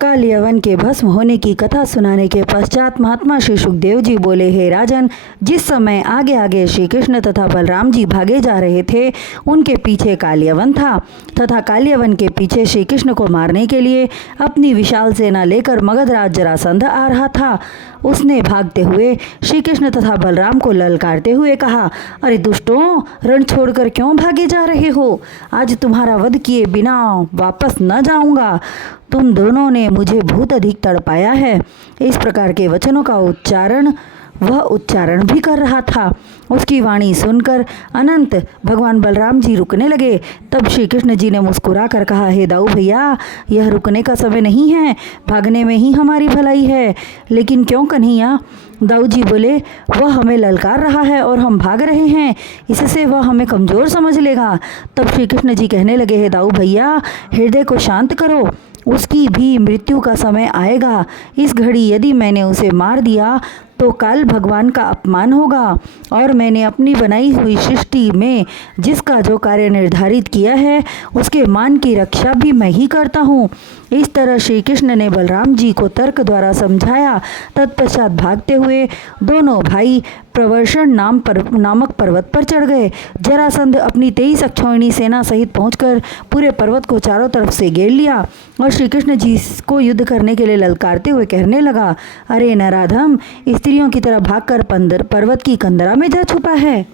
काल यवन के भस्म होने की कथा सुनाने के पश्चात महात्मा श्री सुखदेव जी बोले, हे राजन, जिस समय आगे आगे श्री कृष्ण तथा बलराम जी भागे जा रहे थे, उनके पीछे काल्यवन था तथा काल्यवन के पीछे श्री कृष्ण को मारने के लिए अपनी विशाल सेना लेकर मगधराज जरासंध आ रहा था। उसने भागते हुए श्री कृष्ण तथा बलराम को ललकारते हुए कहा, अरे दुष्टों, रण छोड़कर क्यों भागे जा रहे हो? आज तुम्हारा वध किए बिना वापस न जाऊंगा। तुम दोनों ने मुझे बहुत अधिक तड़पाया है। इस प्रकार के वचनों का वह उच्चारण भी कर रहा था। उसकी वाणी सुनकर अनंत भगवान बलराम जी रुकने लगे। तब श्री कृष्ण जी ने मुस्कुरा कर कहा, हे दाऊ भैया, यह रुकने का समय नहीं है, भागने में ही हमारी भलाई है। लेकिन क्यों कन्हैया? दाऊ जी बोले, वह हमें ललकार रहा है और हम भाग रहे हैं, इससे वह हमें कमज़ोर समझ लेगा। तब श्री कृष्ण जी कहने लगे, हे दाऊ भैया, हृदय को शांत करो, उसकी भी मृत्यु का समय आएगा। इस घड़ी यदि मैंने उसे मार दिया तो काल भगवान का अपमान होगा और मैंने अपनी बनाई हुई सृष्टि में जिसका जो कार्य निर्धारित किया है उसके मान की रक्षा भी मैं ही करता हूँ। इस तरह श्री कृष्ण ने बलराम जी को तर्क द्वारा समझाया। तत्पश्चात भागते हुए दोनों भाई प्रवर्षण नामक पर्वत पर चढ़ गए। जरासंध अपनी 23 अक्षौहिणी सेना सहित पहुंचकर पूरे पर्वत को चारों तरफ से घेर लिया और श्री कृष्ण जी को युद्ध करने के लिए ललकारते हुए कहने लगा, अरे नराधम, स्त्रियों की तरह भागकर पर्वत की कंदरा में जा छुपा है।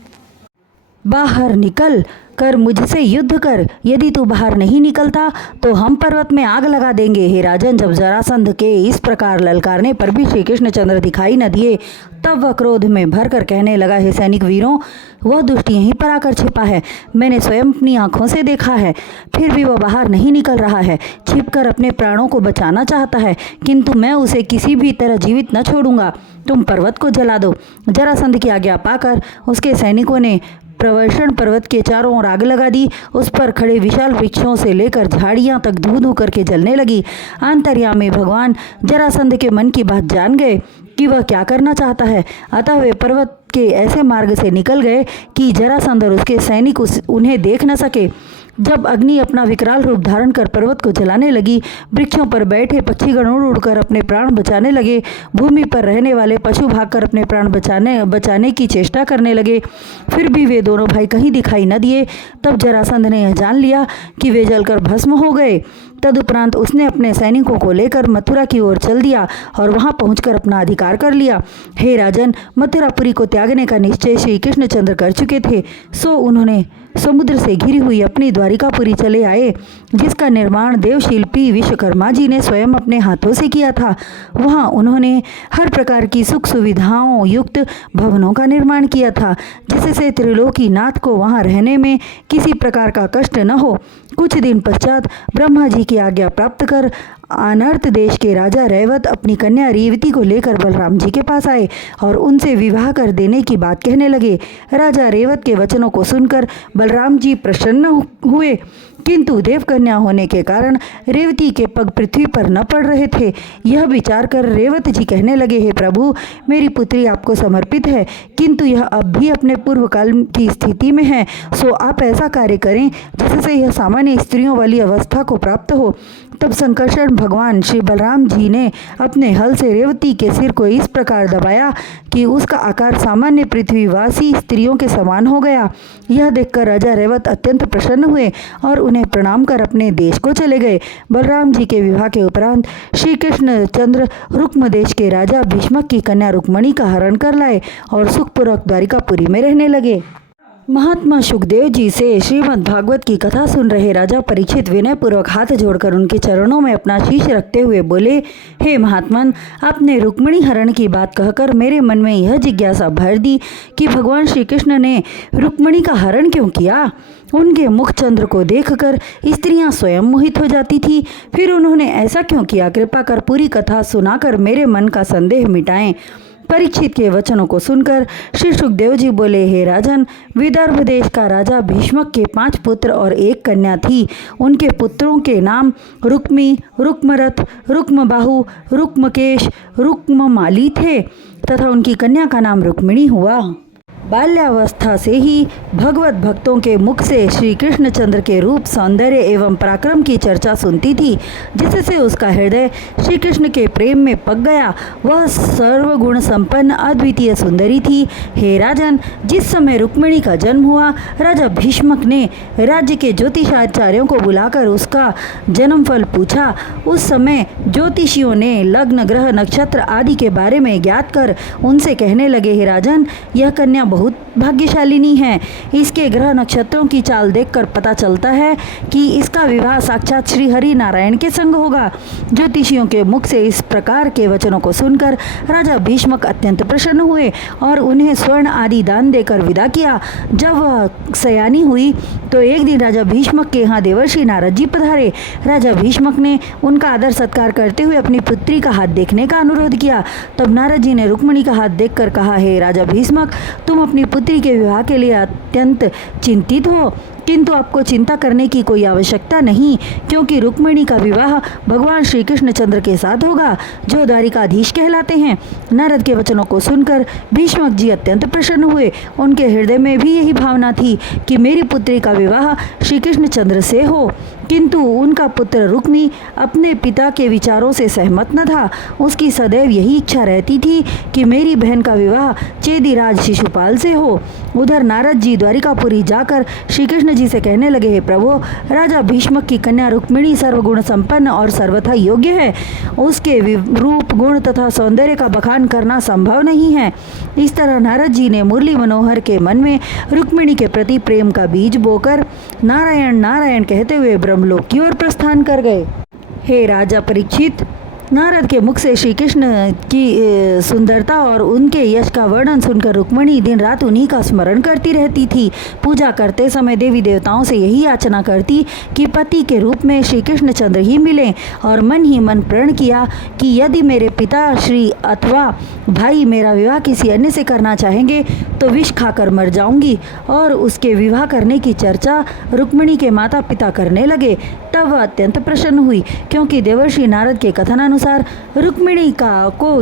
बाहर निकल कर मुझसे युद्ध कर। यदि तू बाहर नहीं निकलता तो हम पर्वत में आग लगा देंगे। हे राजन, जब जरासंध के इस प्रकार ललकारने पर भी श्री कृष्णचंद्र दिखाई न दिए, तब वह क्रोध में भरकर कहने लगा, हे सैनिक वीरों, वह दुष्ट यहीं पर आकर छिपा है। मैंने स्वयं अपनी आंखों से देखा है, फिर भी वह बाहर नहीं निकल रहा है। छिपकर अपने प्राणों को बचाना चाहता है, किंतु मैं उसे किसी भी तरह जीवित न छोड़ूंगा। तुम पर्वत को जला दो। जरासंध की आज्ञा पाकर उसके सैनिकों ने प्रवर्षण पर्वत के चारों ओर आग लगा दी। उस पर खड़े विशाल वृक्षों से लेकर झाड़ियां तक धू धू करके जलने लगी। अंतर्यामी भगवान जरासंध के मन की बात जान गए कि वह क्या करना चाहता है। अतः वे पर्वत के ऐसे मार्ग से निकल गए कि जरासंध और उसके सैनिक उन्हें देख न सके। जब अग्नि अपना विकराल रूप धारण कर पर्वत को जलाने लगी, वृक्षों पर बैठे पक्षीगण उड़ उड़कर अपने प्राण बचाने लगे। भूमि पर रहने वाले पशु भागकर अपने प्राण बचाने की चेष्टा करने लगे। फिर भी वे दोनों भाई कहीं दिखाई न दिए। तब जरासंध ने यह जान लिया कि वे जलकर भस्म हो गए। तदुपरांत उसने अपने सैनिकों को लेकर मथुरा की ओर चल दिया और वहां पहुंचकर अपना अधिकार कर लिया। हे राजन, मथुरापुरी को त्यागने का निश्चय श्री कृष्णचंद्र कर चुके थे, सो उन्होंने समुद्र से घिरी हुई अपनी द्वारिकापुरी चले आए, जिसका निर्माण देवशिल्पी विश्वकर्मा जी ने स्वयं अपने हाथों से किया था। वहां उन्होंने हर प्रकार की सुख सुविधाओं युक्त भवनों का निर्माण किया था, जिससे त्रिलोकीनाथ को वहां रहने में किसी प्रकार का कष्ट न हो। कुछ दिन पश्चात ब्रह्मा जी की आज्ञा प्राप्त कर अनर्त देश के राजा रैवत अपनी कन्या रेवती को लेकर बलराम जी के पास आए और उनसे विवाह कर देने की बात कहने लगे। राजा रेवत के वचनों को सुनकर बलराम जी प्रसन्न हुए, किंतु देवकन्या होने के कारण रेवती के पग पृथ्वी पर न पड़ रहे थे। यह विचार कर रेवत जी कहने लगे, हे प्रभु, मेरी पुत्री आपको समर्पित है, किंतु यह अब भी अपने पूर्व काल की स्थिति में है, सो आप ऐसा कार्य करें जिससे यह सामान्य स्त्रियों वाली अवस्था को प्राप्त हो। तब संकर्षण भगवान श्री बलराम जी ने अपने हल से रेवती के सिर को इस प्रकार दबाया कि उसका आकार सामान्य पृथ्वीवासी स्त्रियों के समान हो गया। यह देखकर राजा रेवत अत्यंत प्रसन्न हुए और उन्हें प्रणाम कर अपने देश को चले गए। बलराम जी के विवाह के उपरांत श्री कृष्णचंद्र रुक्म देश के राजा भीष्मक की कन्या रुक्मणी का हरण कर लाए और सुखपूर्वक द्वारिकापुरी में रहने लगे। महात्मा सुखदेव जी से श्रीमद् भागवत की कथा सुन रहे राजा परीक्षित विनय पूर्वक हाथ जोड़कर उनके चरणों में अपना शीश रखते हुए बोले, हे महात्मन, आपने रुक्मिणी हरण की बात कहकर मेरे मन में यह जिज्ञासा भर दी कि भगवान श्री कृष्ण ने रुक्मिणी का हरण क्यों किया। उनके मुख चंद्र को देखकर स्त्रियां स्वयं मोहित हो जाती थी, फिर उन्होंने ऐसा क्यों किया? कृपा कर पूरी कथा सुनाकर मेरे मन का संदेह मिटाएं। परीक्षित के वचनों को सुनकर श्री सुखदेव जी बोले, हे राजन, विदर्भ देश का राजा भीष्मक के 5 पुत्र और 1 कन्या थी। उनके पुत्रों के नाम रुक्मी, रुक्मरथ, रुक्मबाहु, रुक्मकेश, रुक्ममाली थे तथा उनकी कन्या का नाम रुक्मिणी हुआ। बाल्यावस्था से ही भगवत भक्तों के मुख से श्री कृष्णचंद्र के रूप, सौंदर्य एवं पराक्रम की चर्चा सुनती थी, जिससे उसका हृदय श्री कृष्ण के प्रेम में पक गया। वह सर्वगुण संपन्न अद्वितीय सुंदरी थी। हे राजन, जिस समय रुक्मिणी का जन्म हुआ, राजा भीष्मक ने राज्य के ज्योतिषाचार्यों को बुलाकर उसका जन्मफल पूछा। उस समय ज्योतिषियों ने लग्न, ग्रह, नक्षत्र आदि के बारे में ज्ञात कर उनसे कहने लगे, हे राजन, यह कन्या बहुत भाग्यशालिनी है। इसके ग्रह नक्षत्रों की चाल देखकर पता चलता है कि इसका विवाह साक्षात श्री हरि नारायण के संग होगा। ज्योतिषियों के मुख से इस प्रकार के वचनों को सुनकर राजा भीष्मक अत्यंत प्रसन्न हुए और उन्हें स्वर्ण आदि दान देकर विदा किया। जब वह सयानी हुई तो एक दिन राजा भीष्मक के यहाँ देवर्षि नारद जी पधारे। राजा भीष्मक ने उनका आदर सत्कार करते हुए अपनी पुत्री का हाथ देखने का अनुरोध किया। तब नारद जी ने रुक्मिणी का हाथ देखकर कहा, हे राजा भीष्मक, तुम अपनी पुत्री के विवाह के लिए अत्यंत चिंतित हो, किंतु आपको चिंता करने की कोई आवश्यकता नहीं, क्योंकि रुक्मिणी का विवाह भगवान श्री कृष्णचंद्र के साथ होगा, जो द्वारिकाधीश कहलाते हैं। नारद के वचनों को सुनकर भीष्मक जी अत्यंत प्रसन्न हुए। उनके हृदय में भी यही भावना थी कि मेरी पुत्री का विवाह श्री कृष्णचंद्र से हो, किंतु उनका पुत्र रुक्मी अपने पिता के विचारों से सहमत न था। उसकी सदैव यही इच्छा रहती थी कि मेरी बहन का विवाह चेदीराज शिशुपाल से हो। उधर नारद जी द्वारिकापुरी जाकर श्री कृष्ण जी से कहने लगे, हे प्रभु, राजा भीष्मक की कन्या रुक्मिणी सर्वगुण संपन्न और सर्वथा योग्य है। उसके रूप, गुण तथा सौंदर्य का बखान करना संभव नहीं है। इस तरह नारद जी ने मुरली मनोहर के मन में रुक्मिणी के प्रति प्रेम का बीज बोकर नारायण नारायण कहते हुए ब्रह्मलोक की ओर प्रस्थान कर गए। हे राजा परीक्षित, नारद के मुख से श्री कृष्ण की सुंदरता और उनके यश का वर्णन सुनकर रुक्मिणी दिन रात उन्हीं का स्मरण करती रहती थी। पूजा करते समय देवी देवताओं से यही याचना करती कि पति के रूप में श्री कृष्णचंद्र ही मिलें, और मन ही मन प्रण किया कि यदि मेरे पिता श्री अथवा भाई मेरा विवाह किसी अन्य से करना चाहेंगे तो विष खाकर मर जाऊंगी। और उसके विवाह करने की चर्चा रुक्मिणी के माता पिता करने लगे। तब वह अत्यंत प्रसन्न हुई, क्योंकि देवर्षि नारद के कथनानुसार रुक्मिणी को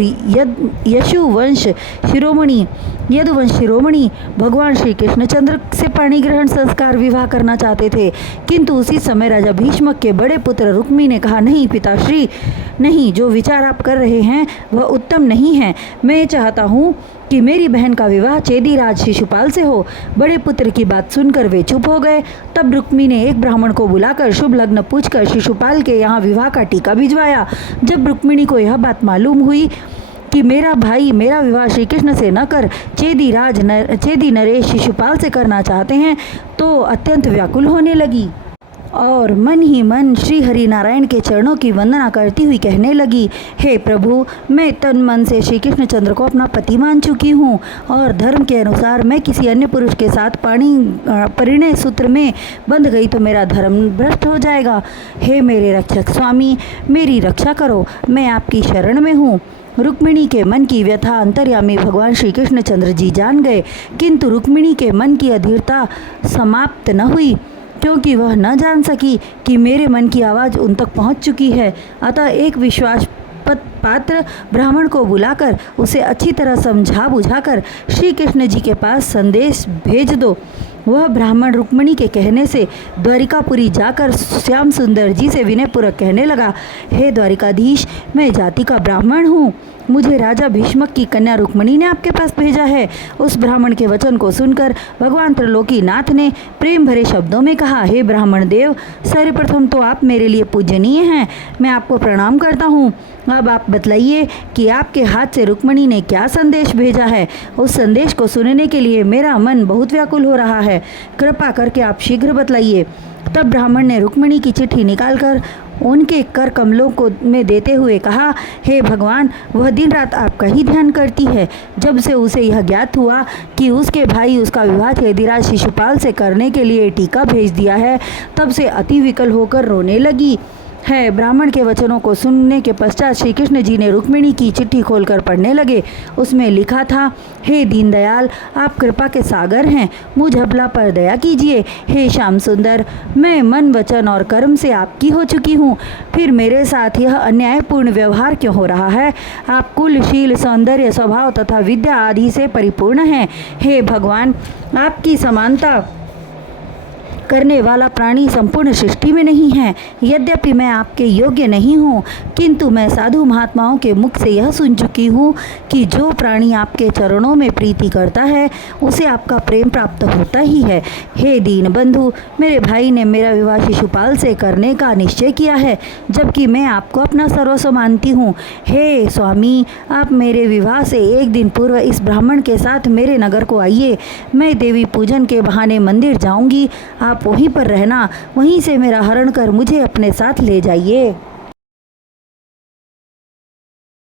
यदुवंश शिरोमणि भगवान श्री कृष्णचंद्र से पाणिग्रहण संस्कार विवाह करना चाहते थे। किंतु उसी समय राजा भीष्मक के बड़े पुत्र रुक्मी ने कहा, नहीं पिताश्री, नहीं, जो विचार आप कर रहे हैं वह उत्तम नहीं है। मैं चाहता हूँ कि मेरी बहन का विवाह चेदीराज शिशुपाल से हो। बड़े पुत्र की बात सुनकर वे चुप हो गए। तब रुक्मी ने एक ब्राह्मण को बुलाकर शुभ लग्न पूछकर शिशुपाल के यहाँ विवाह का टीका भिजवाया। जब रुक्मिणी को यह बात मालूम हुई कि मेरा भाई मेरा विवाह श्री कृष्ण से न कर चेदी नरेश शिशुपाल से करना चाहते हैं, तो अत्यंत व्याकुल होने लगी और मन ही मन श्री हरि नारायण के चरणों की वंदना करती हुई कहने लगी, हे प्रभु, मैं तन मन से श्री कृष्णचंद्र को अपना पति मान चुकी हूँ और धर्म के अनुसार मैं किसी अन्य पुरुष के साथ परिणय सूत्र में बंध गई तो मेरा धर्म भ्रष्ट हो जाएगा। हे मेरे रक्षक स्वामी, मेरी रक्षा करो, मैं आपकी शरण में हूँ। रुक्मिणी के मन की व्यथा अंतर्यामी भगवान श्री कृष्णचंद्र जी जान गए, किंतु रुक्मिणी के मन की अधीरता समाप्त न हुई, क्योंकि वह न जान सकी कि मेरे मन की आवाज़ उन तक पहुंच चुकी है। अतः एक विश्वास पात्र ब्राह्मण को बुलाकर उसे अच्छी तरह समझा बुझाकर श्री कृष्ण जी के पास संदेश भेज दो। वह ब्राह्मण रुक्मिणी के कहने से द्वारिकापुरी जाकर श्याम सुंदर जी से विनयपूर्वक कहने लगा, हे द्वारिकाधीश, मैं जाति का ब्राह्मण हूँ, मुझे राजा भीष्मक की कन्या रुक्मिणी ने आपके पास भेजा है। उस ब्राह्मण के वचन को सुनकर भगवान त्रिलोकीनाथ ने प्रेम भरे शब्दों में कहा, हे ब्राह्मण देव, सर्वप्रथम तो आप मेरे लिए पूजनीय हैं, मैं आपको प्रणाम करता हूँ। अब आप बतलाइए कि आपके हाथ से रुक्मिणी ने क्या संदेश भेजा है। उस संदेश को सुनने के लिए मेरा मन बहुत व्याकुल हो रहा है, कृपा करके आप शीघ्र बतलाइए। तब ब्राह्मण ने रुक्मिणी की चिट्ठी निकालकर उनके कर कमलों को में देते हुए कहा, हे भगवान, वह दिन रात आपका ही ध्यान करती है। जब से उसे यह ज्ञात हुआ कि उसके भाई उसका विवाह चेदीराज शिशुपाल से करने के लिए टीका भेज दिया है, तब से अति विकल होकर रोने लगी। है। ब्राह्मण के वचनों को सुनने के पश्चात श्री कृष्ण जी ने रुक्मिणी की चिट्ठी खोलकर पढ़ने लगे। उसमें लिखा था, हे दीनदयाल, आप कृपा के सागर हैं, मुझ अबला पर दया कीजिए। हे श्याम सुंदर, मैं मन वचन और कर्म से आपकी हो चुकी हूँ, फिर मेरे साथ यह अन्यायपूर्ण व्यवहार क्यों हो रहा है? आप कुल, शील, सौंदर्य, स्वभाव तथा विद्या आदि से परिपूर्ण हैं। हे भगवान, आपकी समानता करने वाला प्राणी संपूर्ण सृष्टि में नहीं है। यद्यपि मैं आपके योग्य नहीं हूँ, किंतु मैं साधु महात्माओं के मुख से यह सुन चुकी हूँ कि जो प्राणी आपके चरणों में प्रीति करता है उसे आपका प्रेम प्राप्त होता ही है। हे दीन बंधु, मेरे भाई ने मेरा विवाह शिशुपाल से करने का निश्चय किया है, जबकि मैं आपको अपना सर्वस्व मानती हूँ। हे स्वामी, आप मेरे विवाह से एक दिन पूर्व इस ब्राह्मण के साथ मेरे नगर को आइए। मैं देवी पूजन के बहाने मंदिर जाऊंगी, आप वहीं पर रहना, वहीं से मेरा हरण कर मुझे अपने साथ ले जाइए।